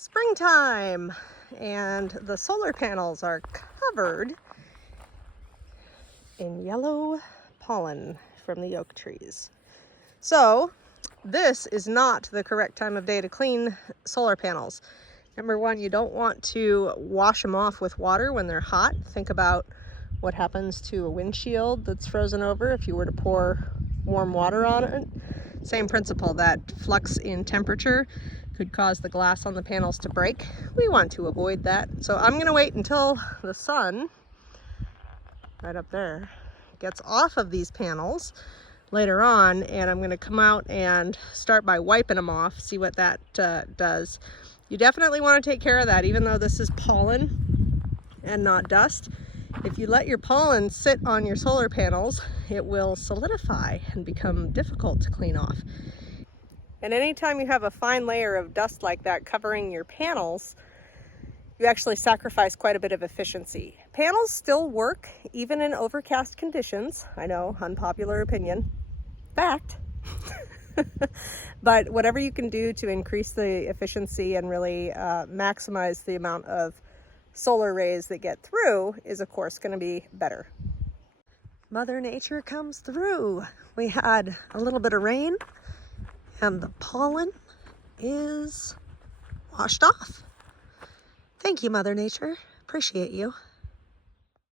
Springtime, and the solar panels are covered in yellow pollen from the oak trees. So this is not the correct time of day to clean solar panels. Number one, you don't want to wash them off with water when they're hot. Think about what happens to a windshield that's frozen over if you were to pour warm water on it. Same principle, that flux in temperature could cause the glass on the panels to break. We want to avoid that. So I'm going to wait until the sun, right up there, gets off of these panels later on, and I'm going to come out and start by wiping them off, see what that does. You definitely want to take care of that, even though this is pollen and not dust. If you let your pollen sit on your solar panels, it will solidify and become difficult to clean off. And anytime you have a fine layer of dust like that covering your panels, you actually sacrifice quite a bit of efficiency. Panels still work even in overcast conditions. I know, unpopular opinion. Fact. But whatever you can do to increase the efficiency and really maximize the amount of solar rays that get through is, of course, going to be better. Mother Nature comes through. We had a little bit of rain, and the pollen is washed off. Thank you, Mother Nature. Appreciate you.